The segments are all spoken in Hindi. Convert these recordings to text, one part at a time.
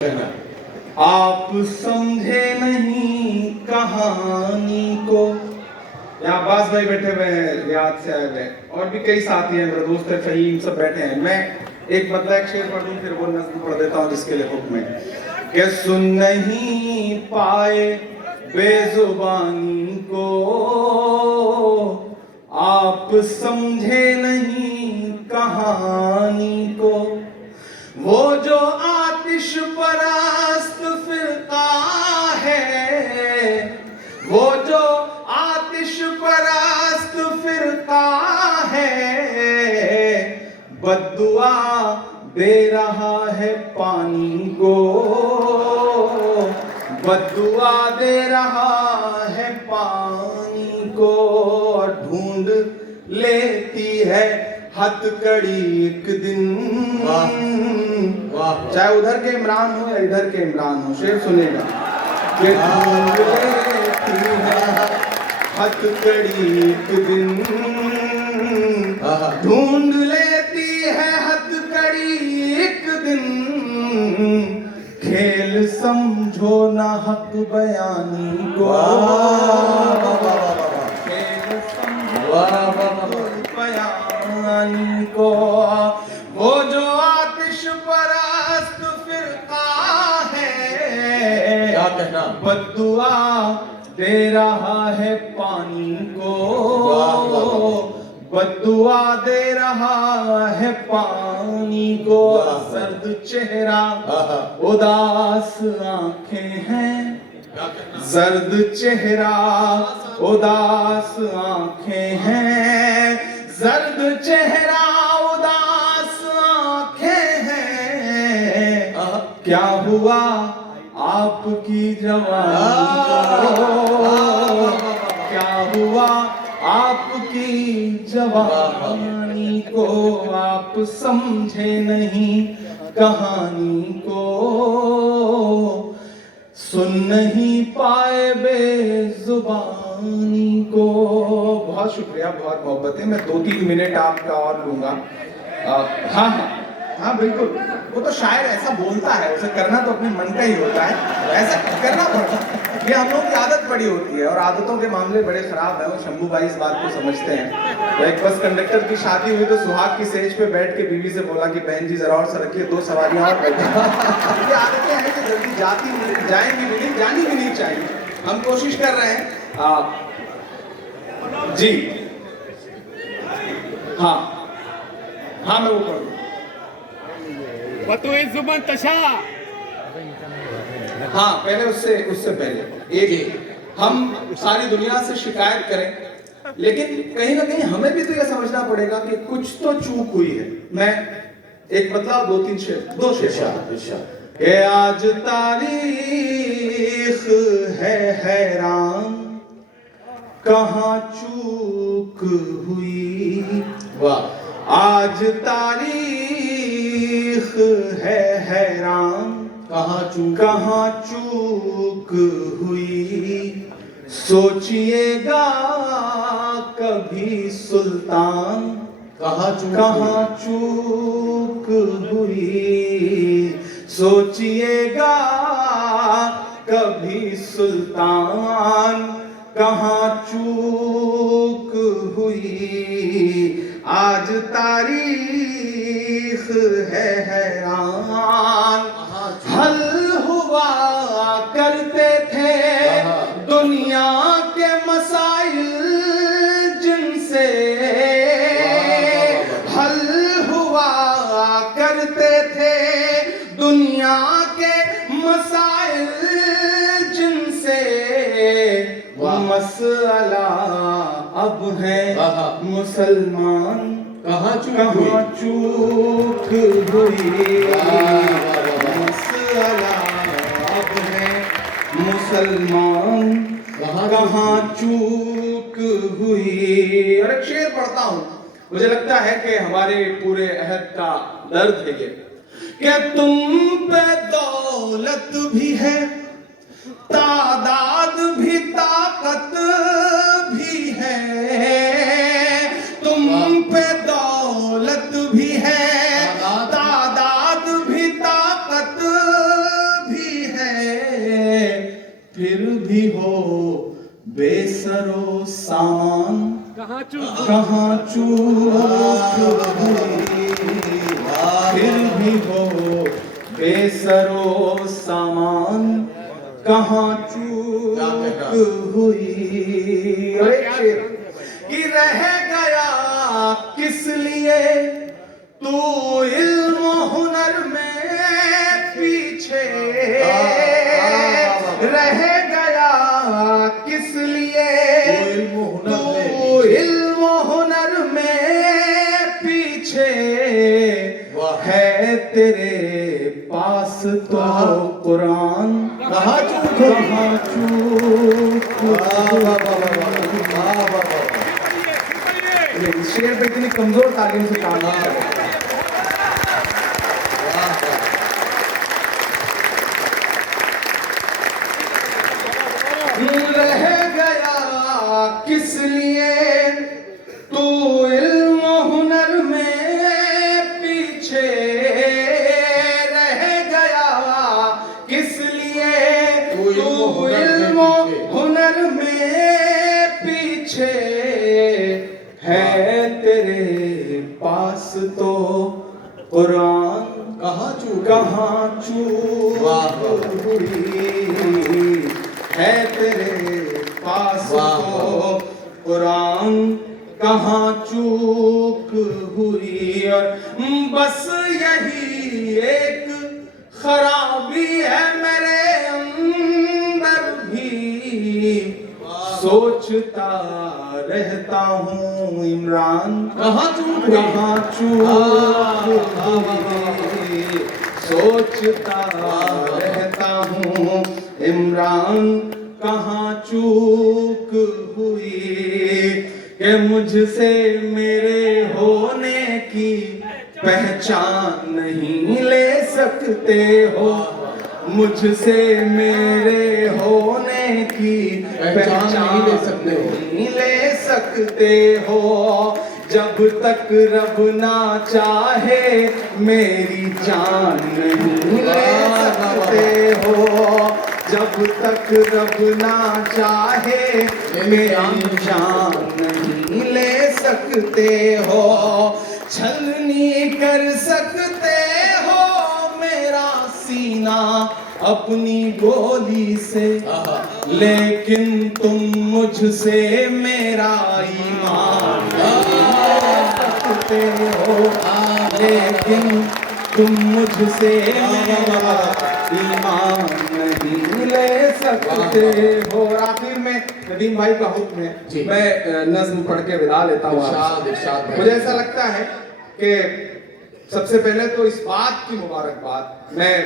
आप समझे नहीं कहानी को। यहाँ अब्बास भाई बैठे हुए हैं, रियाद से आए हुए हैं, और भी कई साथी हैं, मेरे दोस्त है फहीम, सब बैठे हैं। मैं एक एक शेर पढ़ दूं, फिर वो नज़्म पढ़ देता हूँ जिसके लिए हुक्म है कि सुन नहीं पाए बेजुबानी को, आप समझे नहीं कहानी को। वो जो आतिश परस्त फिरका है, वो जो आतिश परस्त फिरका है, बद्दुआ दे रहा है पानी को, बद्दुआ दे रहा है पानी को। और ढूंढ लेती है हथकड़ी एक दिन, चाहे उधर के इमरान हो या इधर के इमरान हो। शेर सुनेगा कि ढूंढ लेती है हथकड़ी एक दिन, ढूंढ लेती है हथकड़ी एक दिन। खेल समझो ना हक बयानी को, खेल समझो बयानी को। वो जो आतिश परस्त फिरका है, क्या कहना, बद्दुआ दे रहा है पानी को, बद्दुआ दे रहा है पानी को। सर्द चेहरा उदास आंखें हैं, जर्द चेहरा उदास आंखें हैं, जर्द चेहरा उदास आंखें हैं। क्या हुआ आपकी जवानी को, क्या हुआ आपकी जवानी को। आप समझे नहीं कहानी को, सुन नहीं पाए बेजुबानी को। बहुत शुक्रिया, बहुत मोहब्बत है। मैं 2-3 मिनट आपका और लूंगा। हाँ हाँ हाँ बिल्कुल, वो तो शायर ऐसा बोलता है, उसे करना तो अपने मन का ही होता है, ऐसा करना पड़ता है। ये हम लोग की आदत पड़ी होती है, और आदतों के मामले बड़े खराब हैं। और शंभू भाई इस बात को समझते हैं। तो एक बस कंडक्टर की शादी हुई तो सुहाग की सेज पे बैठ के बीवी से बोला कि बहन जी जरा और सरकिए, 2 सवारियां और बैठे। ये आदतें हैं कि जल्दी जाएंगी भी नहीं, जानी भी नहीं चाहिए। हम कोशिश कर रहे हैं जी। हाँ हाँ मैं वो पढ़ दूँ। जुबान तशा। हाँ पहले उससे पहले एक, हम सारी दुनिया से शिकायत करें, लेकिन कहीं ना कहीं हमें भी तो यह समझना पड़ेगा कि कुछ तो चूक हुई है। मैं एक मतलब 2 शेर कि आज तारीख है हैरान, कहाँ चूक हुई। वाह। आज तारीख है हैरान, कहाँ चूक हुई। सोचिएगा कभी सुल्तान, कहाँ चूक हुई। सोचिएगा कभी सुल्तान, कहाँ चूक हुई। आज तारीख है हैरान, हल हुआ करते थे दुनिया के मसाइल जिनसे, हल हुआ करते थे दुनिया के मसाइल जिनसे। मसला अब है मुसलमान, कहाँ चूक हुई। मसला अब है मुसलमान, कहाँ चूक हुई। और एक शेर पढ़ता हूँ, मुझे लगता है कि हमारे पूरे अहद का दर्द है ये कि तुम पे दौलत भी है, तादाद भी, ताकत भी है। तुम पे दौलत भी है, तादाद भी, ताकत भी हो बेसरो सामान, कहाँ चूक हुई, फिर भी हो बेसरो सामान, कहाँ चूक हुई। और एक शेर कि रह गया किस लिए तू इल्म हुनर में पीछे, रह गया किस लिए तू इल्म हुनर में पीछे, है तेरे पास तो कुरान, कहाँ चूक इस शेर पे इतनी कमजोर तालीम से काम ना करें। रह गया किस लिए तू इल्म हुनर में पीछे, रह गया किस लिए तू इल्म हुनर में पीछे, है तेरे पास तो कुरान, कहाँ चूक हुई, है तेरे पास तो कुरान, कहाँ चूक हुई। और बस यही एक खराबी है मेरे अंदर भी, सोचता रहता हूँ इमरान, कहाँ चूक हुई, सोचता रहता हूँ इमरान, कहाँ चूक हुई। कि मुझसे मेरे होने की पहचान नहीं ले सकते हो, मुझसे मेरे होने की पहचान नहीं ले सकते हो, जब तक रब ना चाहे मेरी जान नहीं ले सकते हो, जब तक रब ना चाहे मेरी जान नहीं ले सकते हो, छलनी कर सकते हो मेरा सीना अपनी गोली से, लेकिन तुम मुझसे मेरा ईमान ले सकते हो, लेकिन तुम मुझसे मेरा ईमान नहीं ले सकते हो। और आखिर में नदीम भाई का हुक्म है, मैं नज्म पढ़ के विदा लेता हूँ। मुझे ऐसा लगता है कि सबसे पहले तो इस बात की मुबारकबाद, मैं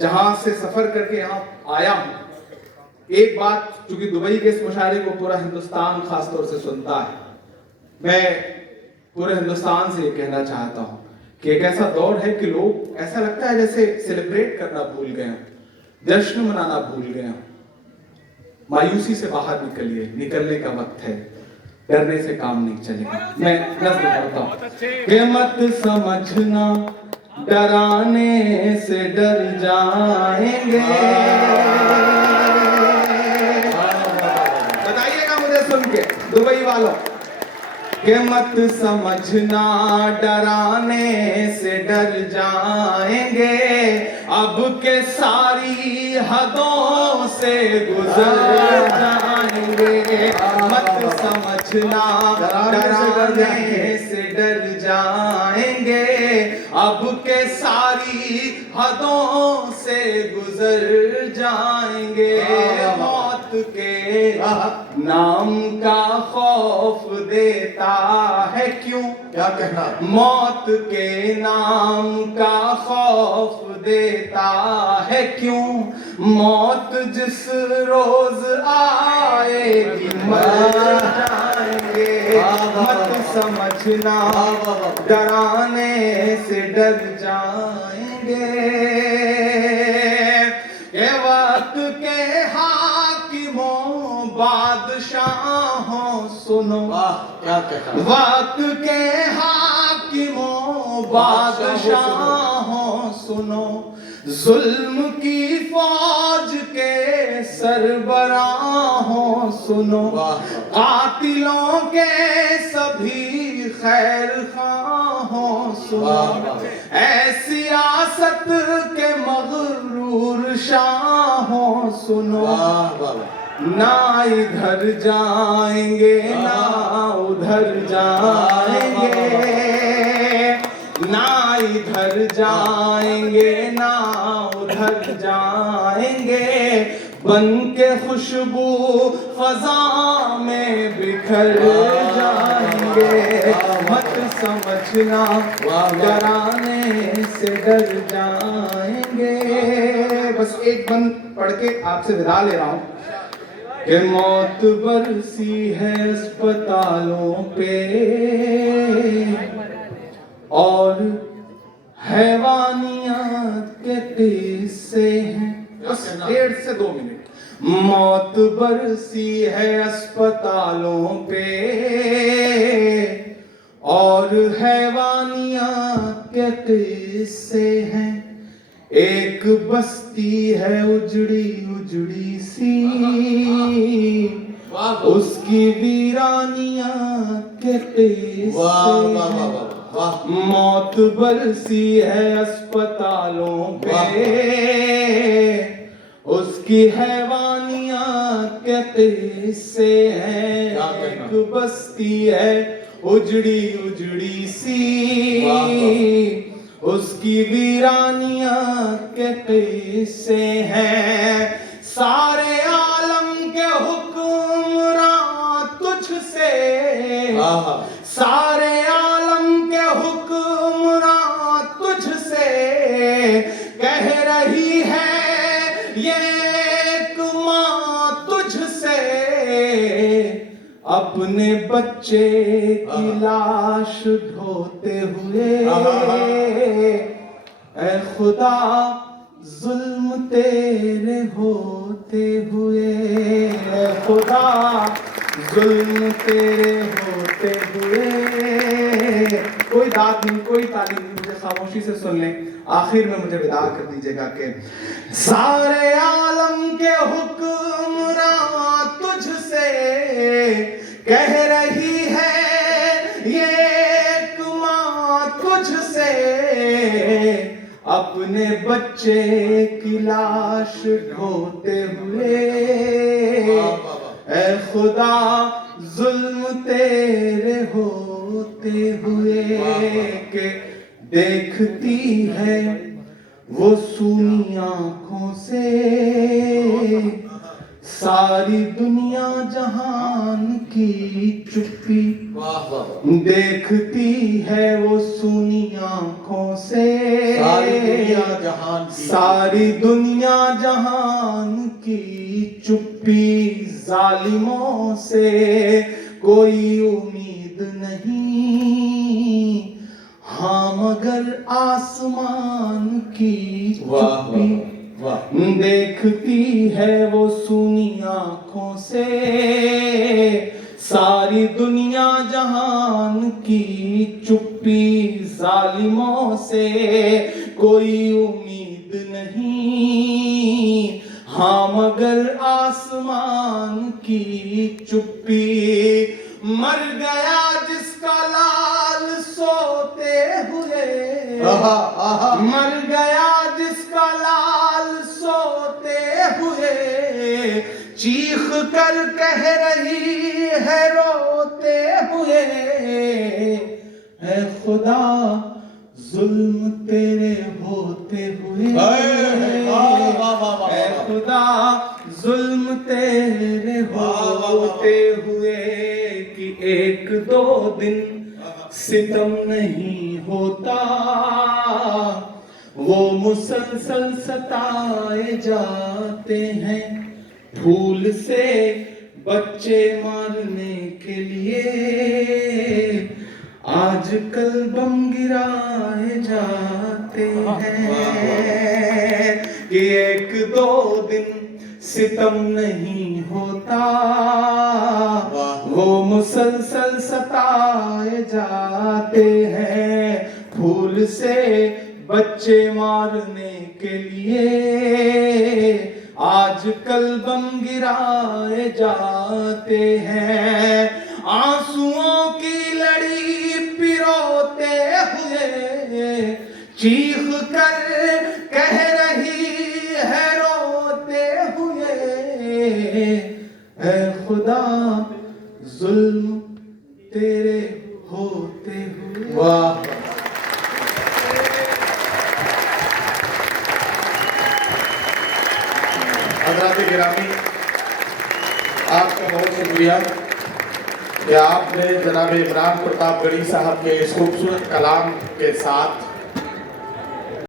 जहां से सफर करके यहाँ आया हूँ, एक बात चूंकि दुबई के इस मुशायरे को पूरा हिंदुस्तान खासतौर से सुनता है, मैं पूरे हिंदुस्तान से ये कहना चाहता हूँ कि एक ऐसा दौर है कि लोग ऐसा लगता है जैसे सेलिब्रेट करना भूल गए हैं, जश्न मनाना भूल गए हैं। मायूसी से बाहर निकलिए, निकलने का वक्त है, डरने से काम नहीं चलेगा। मैं नज़्म पढ़ता हूँ कि मत समझना डराने से डर जाएंगे, बताइएगा मुझे सुन के दुबई वालों, कि मत समझना डराने से डर जाएंगे, अब के सारी हदों से गुजर जाएंगे, मत समझना डराने से डर जाएंगे, अब के सारी हदों से गुजर जाएंगे, मौत के नाम का खौफ देता है क्यों, क्या कहना, मौत के नाम का खौफ देता है क्यों, मौत जिस रोज आएगी मर जाएंगे, मत समझना डराने से डर जाएंगे, ये वक्त के हाकिमों बादशाहों सुनो, क्या कहता, वक्त के हाकिमों बादशाहों सुनो, जुल्म की फौज के सरबराहों सुनो, कातिलों के सभी खैर खाहों सुनो, ऐ सियासत के मगरूर शाहों सुनो, ना इधर जाएंगे ना उधर जाएंगे, ना इधर जाएंगे ना उधर जाएंगे, बन के खुशबू फजा में बिखर जाएंगे, मत समझना डराने से डर जाएंगे। बस एक बंद पढ़ के आपसे विदा ले रहा हूं कि मौत बरसी है अस्पतालों पे और हैवानियत के किस्से हैं। 1.5 से 2 मिनट। मौत बरसी है अस्पतालों पे और हैवानियत के किस्से हैं। एक बस्ती है उजड़ी उजड़ी सी, उसकी वीरानियां के किस्से हैं। मौत बरसी है अस्पतालों पे, उसकी हैवानियां के किस्से हैं। एक बस्ती है उजड़ी उजड़ी सी, उसकी वीरानियां के किस्से हैं। सारे आलम के हुक्मरान तुझसे, सारे आलम के हुक्मरान तुझसे कह रही है ये एक माँ तुझसे, अपने बच्चे की लाश ढोते हुए, ऐ खुदा जुल्म तेरे होते हुए, ऐ खुदा जुल्म तेरे होते हुए। कोई दाद नहीं, कोई ताली नहीं, मुझे खामोशी से सुन लें। आखिर में मुझे विदा कर दीजिएगा कि सारे आलम के हुक्मरान तुझसे कह रही है ये एक माँ तुझसे, अपने बच्चे की लाश ढोते हुए, ऐ खुदा जुल्म तेरे होते हुए। के देखती है वो सूनी आंखों से सारी दुनिया जहान की चुप्पी, देखती है वो सूनी आंखों से सारी दुनिया जहान की चुप्पी। जालिमों से कोई उम्मीद नहीं, हाँ मगर आसमान की चुप्पी, देखती है वो सूनी आंखों से सारी दुनिया जहान की चुप्पी। जालिमों से कोई उम्मीद नहीं, हाँ मगर आसमान की चुप्पी। मर गया जिसका लाल सोते हुए, मर गया जिसका लाल सोते हुए, चीख कर कह रही है रोते हुए, है खुदा जुल्म तेरे होते हुए, है खुदा जुल्म तेरे होते हुए, कि एक दो दिन सितम नहीं होता, वो मुसलसल सताए जाते हैं। फूल से बच्चे मारने के लिए आजकल बम गिराए जाते हैं। कि एक दो दिन सितम नहीं होता, वो मुसलसल सताए जाते हैं। फूल से बच्चे मारने के लिए आजकल बम गिराए जाते हैं, आंसुओं की लड़ी पिरोते हुए चीख कर कह रही है रोते हुए, ऐ खुदा जुल्म तेरे होते हुए। वाह, हज़रात गिरामी, आपका बहुत शुक्रिया कि आपने जनाब इमरान प्रतापगढ़ी साहब के इस खूबसूरत कलाम के साथ